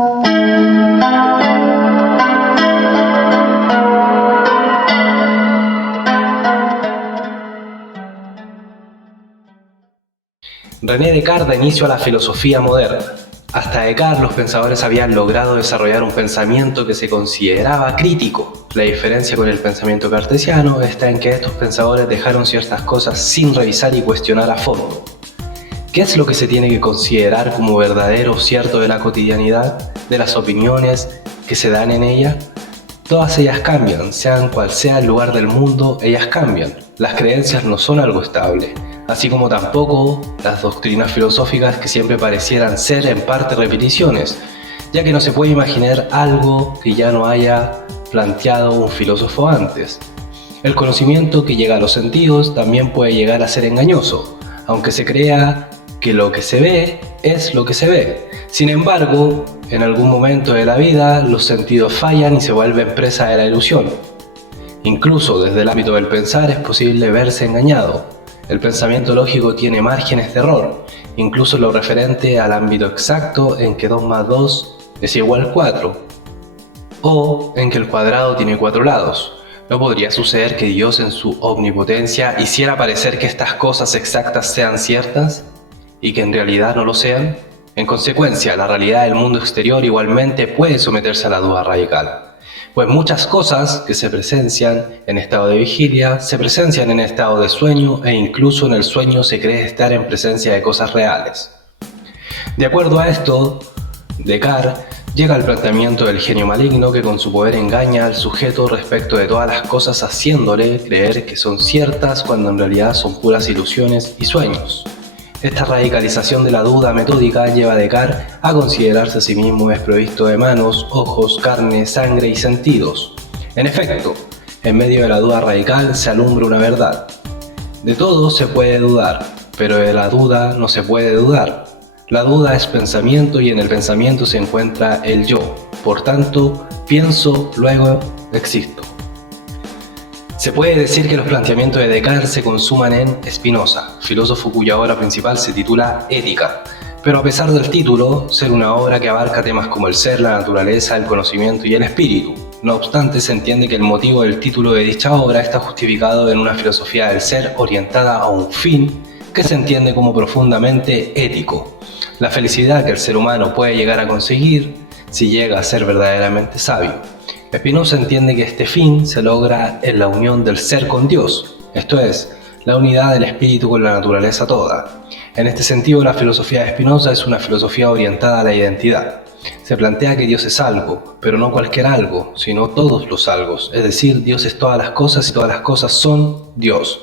René Descartes da inicio a la filosofía moderna. Hasta Descartes los pensadores habían logrado desarrollar un pensamiento que se consideraba crítico. La diferencia con el pensamiento cartesiano está en que estos pensadores dejaron ciertas cosas sin revisar y cuestionar a fondo. ¿Qué es lo que se tiene que considerar como verdadero o cierto de la cotidianidad, de las opiniones que se dan en ella? Todas ellas cambian, sean cual sea el lugar del mundo, ellas cambian. Las creencias no son algo estable, así como tampoco las doctrinas filosóficas que siempre parecieran ser en parte repeticiones, ya que no se puede imaginar algo que ya no haya planteado un filósofo antes. El conocimiento que llega a los sentidos también puede llegar a ser engañoso, aunque se crea que lo que se ve es lo que se ve. Sin embargo, en algún momento de la vida los sentidos fallan y se vuelven presa de la ilusión. Incluso desde el ámbito del pensar es posible verse engañado. El pensamiento lógico tiene márgenes de error, incluso en lo referente al ámbito exacto en que 2 más 2 es igual a 4, o en que el cuadrado tiene 4 lados. ¿No podría suceder que Dios en su omnipotencia hiciera parecer que estas cosas exactas sean ciertas y que en realidad no lo sean? En consecuencia, la realidad del mundo exterior igualmente puede someterse a la duda radical. Pues muchas cosas que se presencian en estado de vigilia se presencian en estado de sueño e incluso en el sueño se cree estar en presencia de cosas reales. De acuerdo a esto, Descartes llega al planteamiento del genio maligno que con su poder engaña al sujeto respecto de todas las cosas haciéndole creer que son ciertas cuando en realidad son puras ilusiones y sueños. Esta radicalización de la duda metódica lleva a Descartes a considerarse a sí mismo desprovisto de manos, ojos, carne, sangre y sentidos. En efecto, en medio de la duda radical se alumbra una verdad. De todo se puede dudar, pero de la duda no se puede dudar. La duda es pensamiento y en el pensamiento se encuentra el yo. Por tanto, pienso, luego existo. Se puede decir que los planteamientos de Descartes se consuman en Spinoza, filósofo cuya obra principal se titula Ética, pero a pesar del título, ser una obra que abarca temas como el ser, la naturaleza, el conocimiento y el espíritu. No obstante, se entiende que el motivo del título de dicha obra está justificado en una filosofía del ser orientada a un fin que se entiende como profundamente ético, la felicidad que el ser humano puede llegar a conseguir si llega a ser verdaderamente sabio. Spinoza entiende que este fin se logra en la unión del ser con Dios, esto es, la unidad del espíritu con la naturaleza toda. En este sentido, la filosofía de Spinoza es una filosofía orientada a la identidad. Se plantea que Dios es algo, pero no cualquier algo, sino todos los algos, es decir, Dios es todas las cosas y todas las cosas son Dios.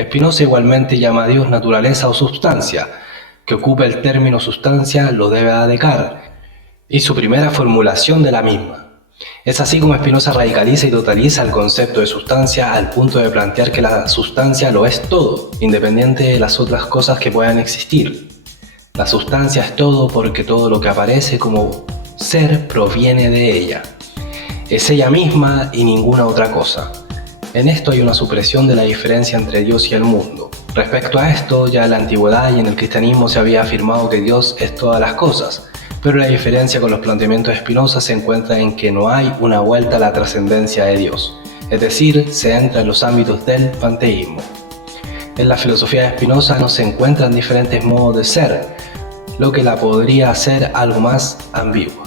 Spinoza igualmente llama a Dios naturaleza o substancia, que ocupa el término sustancia lo debe a Descartes, y su primera formulación de la misma. Es así como Spinoza radicaliza y totaliza el concepto de sustancia al punto de plantear que la sustancia lo es todo, independiente de las otras cosas que puedan existir. La sustancia es todo porque todo lo que aparece como ser proviene de ella. Es ella misma y ninguna otra cosa. En esto hay una supresión de la diferencia entre Dios y el mundo. Respecto a esto, ya en la antigüedad y en el cristianismo se había afirmado que Dios es todas las cosas, pero la diferencia con los planteamientos de Spinoza se encuentra en que no hay una vuelta a la trascendencia de Dios, es decir, se entra en los ámbitos del panteísmo. En la filosofía de Spinoza no se encuentran diferentes modos de ser, lo que la podría hacer algo más ambigua.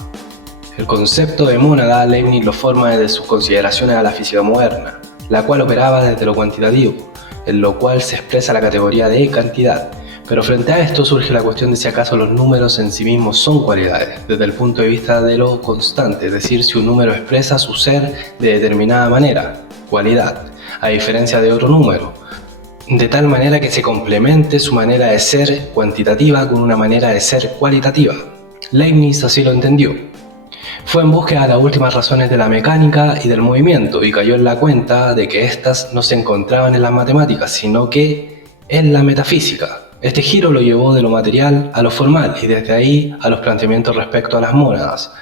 El concepto de mónada Leibniz lo forma desde sus consideraciones a la física moderna, la cual operaba desde lo cuantitativo, en lo cual se expresa la categoría de cantidad. Pero frente a esto surge la cuestión de si acaso los números en sí mismos son cualidades, desde el punto de vista de lo constante, es decir, si un número expresa su ser de determinada manera, cualidad, a diferencia de otro número, de tal manera que se complemente su manera de ser cuantitativa con una manera de ser cualitativa. Leibniz así lo entendió. Fue en búsqueda de las últimas razones de la mecánica y del movimiento y cayó en la cuenta de que éstas no se encontraban en las matemáticas, sino que en la metafísica. Este giro lo llevó de lo material a lo formal y desde ahí a los planteamientos respecto a las mónadas.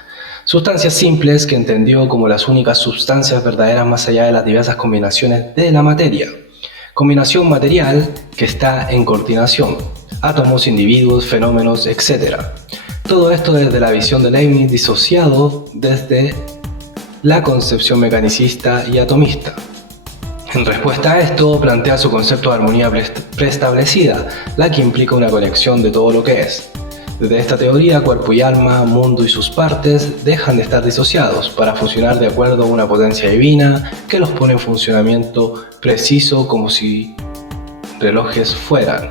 Sustancias simples que entendió como las únicas sustancias verdaderas más allá de las diversas combinaciones de la materia. Combinación material que está en coordinación, átomos, individuos, fenómenos, etc. Todo esto desde la visión de Leibniz disociado desde la concepción mecanicista y atomista. En respuesta a esto, plantea su concepto de armonía preestablecida, la que implica una conexión de todo lo que es. Desde esta teoría, cuerpo y alma, mundo y sus partes dejan de estar disociados para funcionar de acuerdo a una potencia divina que los pone en funcionamiento preciso como si relojes fueran.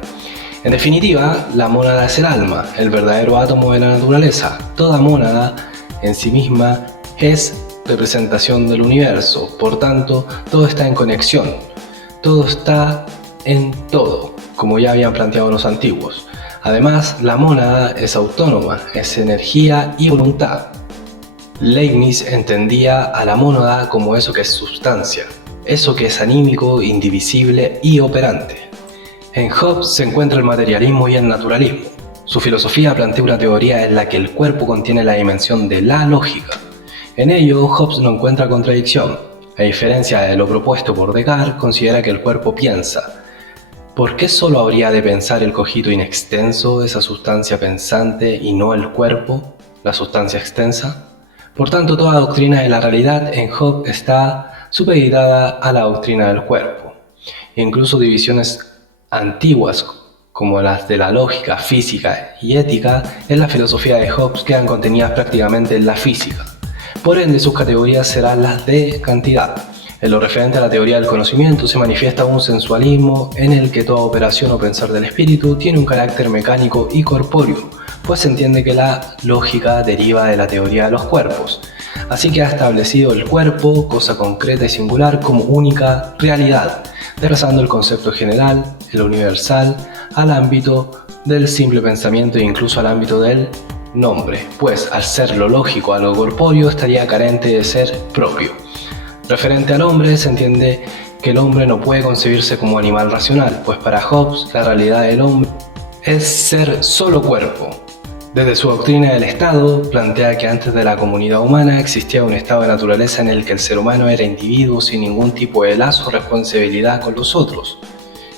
En definitiva, la mónada es el alma, el verdadero átomo de la naturaleza. Toda mónada en sí misma es representación del universo, por tanto, todo está en conexión, todo está en todo, como ya habían planteado los antiguos. Además, la mónada es autónoma, es energía y voluntad. Leibniz entendía a la mónada como eso que es sustancia, eso que es anímico, indivisible y operante. En Hobbes se encuentra el materialismo y el naturalismo. Su filosofía plantea una teoría en la que el cuerpo contiene la dimensión de la lógica. En ello, Hobbes no encuentra contradicción. A diferencia de lo propuesto por Descartes, considera que el cuerpo piensa. ¿Por qué solo habría de pensar el cogito in extenso, esa sustancia pensante, y no el cuerpo, la sustancia extensa? Por tanto, toda doctrina de la realidad en Hobbes está supeditada a la doctrina del cuerpo. Incluso divisiones antiguas, como las de la lógica, física y ética, en la filosofía de Hobbes quedan contenidas prácticamente en la física. Por ende, sus categorías serán las de cantidad. En lo referente a la teoría del conocimiento se manifiesta un sensualismo en el que toda operación o pensar del espíritu tiene un carácter mecánico y corpóreo, pues se entiende que la lógica deriva de la teoría de los cuerpos. Así que ha establecido el cuerpo, cosa concreta y singular, como única realidad, desplazando el concepto general, el universal, al ámbito del simple pensamiento e incluso al ámbito del nombre, pues al ser lo lógico algo corpóreo estaría carente de ser propio. Referente al hombre, se entiende que el hombre no puede concebirse como animal racional, pues para Hobbes la realidad del hombre es ser solo cuerpo. Desde su doctrina del Estado, plantea que antes de la comunidad humana existía un estado de naturaleza en el que el ser humano era individuo sin ningún tipo de lazo o responsabilidad con los otros.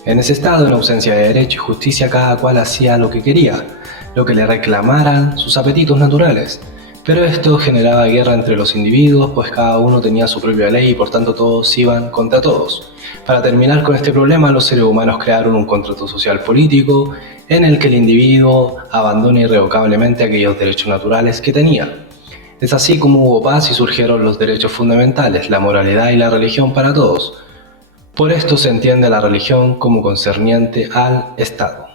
En ese estado, en ausencia de derecho y justicia, cada cual hacía lo que quería, lo que le reclamaran sus apetitos naturales. Pero esto generaba guerra entre los individuos, pues cada uno tenía su propia ley y por tanto todos iban contra todos. Para terminar con este problema, los seres humanos crearon un contrato social político en el que el individuo abandona irrevocablemente aquellos derechos naturales que tenía. Es así como hubo paz y surgieron los derechos fundamentales, la moralidad y la religión para todos. Por esto se entiende la religión como concerniente al Estado.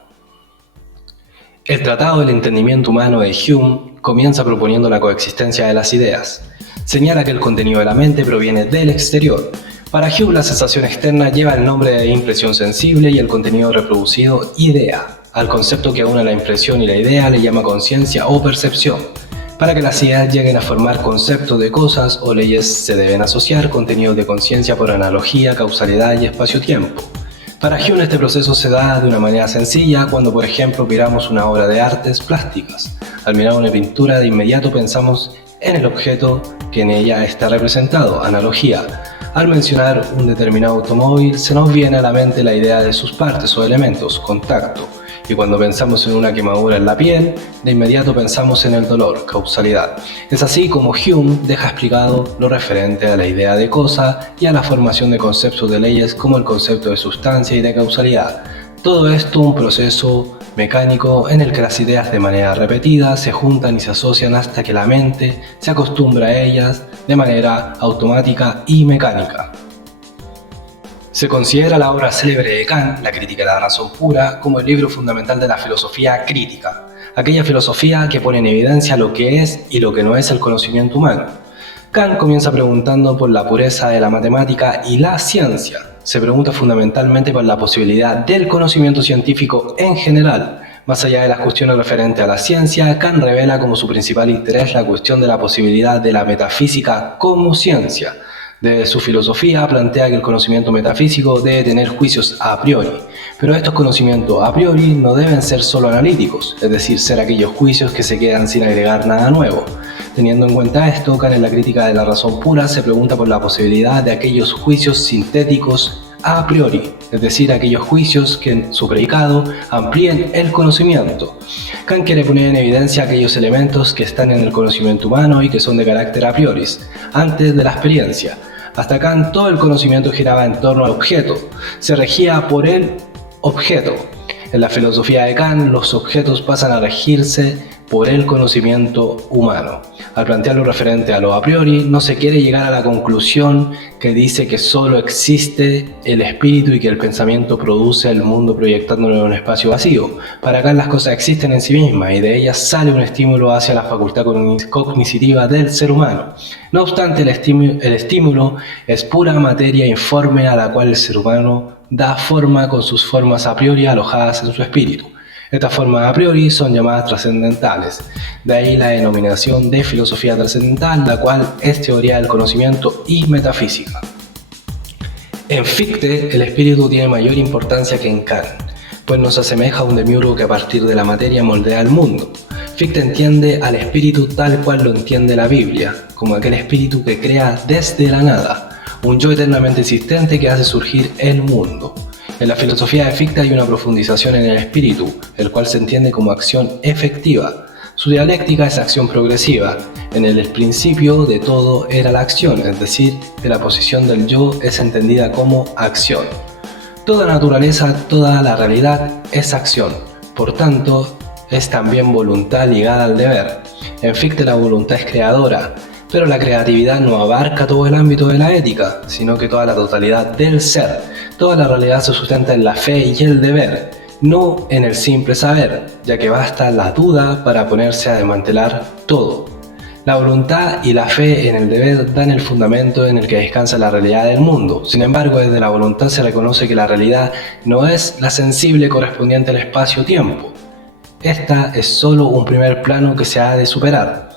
El Tratado del Entendimiento Humano de Hume comienza proponiendo la coexistencia de las ideas. Señala que el contenido de la mente proviene del exterior. Para Hume, la sensación externa lleva el nombre de impresión sensible y el contenido reproducido, idea. Al concepto que une la impresión y la idea le llama conciencia o percepción. Para que las ideas lleguen a formar conceptos de cosas o leyes se deben asociar contenidos de conciencia por analogía, causalidad y espacio-tiempo. Para Hume este proceso se da de una manera sencilla cuando, por ejemplo, miramos una obra de artes plásticas. Al mirar una pintura, de inmediato pensamos en el objeto que en ella está representado, analogía. Al mencionar un determinado automóvil, se nos viene a la mente la idea de sus partes o elementos, contacto. Y cuando pensamos en una quemadura en la piel, de inmediato pensamos en el dolor, causalidad. Es así como Hume deja explicado lo referente a la idea de cosa y a la formación de conceptos de leyes como el concepto de sustancia y de causalidad. Todo esto un proceso mecánico en el que las ideas de manera repetida se juntan y se asocian hasta que la mente se acostumbra a ellas de manera automática y mecánica. Se considera la obra célebre de Kant, La crítica de la razón pura, como el libro fundamental de la filosofía crítica, aquella filosofía que pone en evidencia lo que es y lo que no es el conocimiento humano. Kant comienza preguntando por la pureza de la matemática y la ciencia. Se pregunta fundamentalmente por la posibilidad del conocimiento científico en general. Más allá de las cuestiones referentes a la ciencia, Kant revela como su principal interés la cuestión de la posibilidad de la metafísica como ciencia. Desde su filosofía plantea que el conocimiento metafísico debe tener juicios a priori, pero estos conocimientos a priori no deben ser solo analíticos, es decir, ser aquellos juicios que se quedan sin agregar nada nuevo. Teniendo en cuenta esto, Kant en La crítica de la razón pura se pregunta por la posibilidad de aquellos juicios sintéticos a priori. es decir, aquellos juicios que en su predicado amplíen el conocimiento. Kant quiere poner en evidencia aquellos elementos que están en el conocimiento humano y que son de carácter a priori, antes de la experiencia. Hasta Kant todo el conocimiento giraba en torno al objeto, se regía por el objeto. En la filosofía de Kant, los objetos pasan a regirse por el conocimiento humano. Al plantear lo referente a lo a priori, no se quiere llegar a la conclusión que dice que solo existe el espíritu y que el pensamiento produce el mundo proyectándolo en un espacio vacío. Para Kant las cosas existen en sí mismas y de ellas sale un estímulo hacia la facultad cognitiva del ser humano. No obstante, el estímulo es pura materia informe a la cual el ser humano da forma con sus formas a priori alojadas en su espíritu. Estas formas a priori son llamadas trascendentales, de ahí la denominación de filosofía trascendental, la cual es teoría del conocimiento y metafísica. En Fichte, el espíritu tiene mayor importancia que en Kant, pues nos asemeja a un demiurgo que a partir de la materia moldea el mundo. Fichte entiende al espíritu tal cual lo entiende la Biblia, como aquel espíritu que crea desde la nada, un yo eternamente existente que hace surgir el mundo. En la filosofía de Fichte hay una profundización en el espíritu, el cual se entiende como acción efectiva. Su dialéctica es acción progresiva. En el principio de todo era la acción, es decir, que la posición del yo es entendida como acción. Toda naturaleza, toda la realidad es acción. Por tanto, es también voluntad ligada al deber. En Fichte la voluntad es creadora, pero la creatividad no abarca todo el ámbito de la ética, sino que toda la totalidad del ser. Toda la realidad se sustenta en la fe y el deber, no en el simple saber, ya que basta la duda para ponerse a desmantelar todo. La voluntad y la fe en el deber dan el fundamento en el que descansa la realidad del mundo. Sin embargo, desde la voluntad se reconoce que la realidad no es la sensible correspondiente al espacio-tiempo. Esta es solo un primer plano que se ha de superar.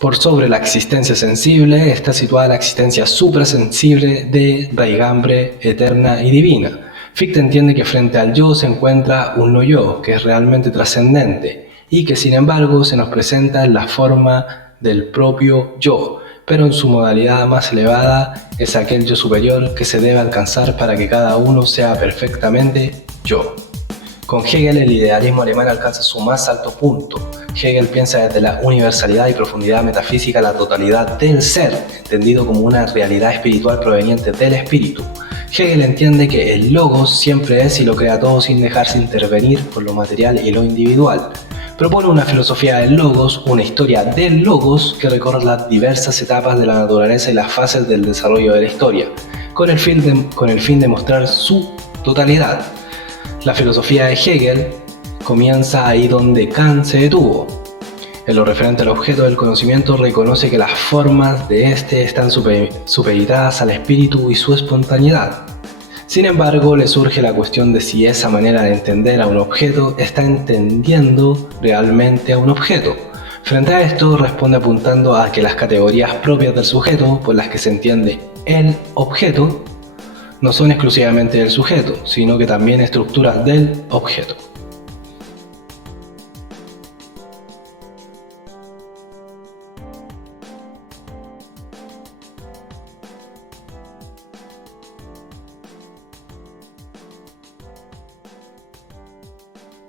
Por sobre la existencia sensible está situada la existencia suprasensible de raigambre eterna y divina. Fichte entiende que frente al yo se encuentra un no yo, que es realmente trascendente, y que sin embargo se nos presenta en la forma del propio yo, pero en su modalidad más elevada es aquel yo superior que se debe alcanzar para que cada uno sea perfectamente yo. Con Hegel el idealismo alemán alcanza su más alto punto. Hegel piensa desde la universalidad y profundidad metafísica la totalidad del ser, entendido como una realidad espiritual proveniente del espíritu. Hegel entiende que el logos siempre es y lo crea todo sin dejarse intervenir por lo material y lo individual. Propone una filosofía del logos, una historia del logos que recorre las diversas etapas de la naturaleza y las fases del desarrollo de la historia, con el fin de mostrar su totalidad. La filosofía de Hegel comienza ahí donde Kant se detuvo. En lo referente al objeto del conocimiento, reconoce que las formas de éste están supeditadas al espíritu y su espontaneidad. Sin embargo, le surge la cuestión de si esa manera de entender a un objeto está entendiendo realmente a un objeto. Frente a esto, responde apuntando a que las categorías propias del sujeto, por las que se entiende el objeto, no son exclusivamente del sujeto, sino que también estructuras del objeto.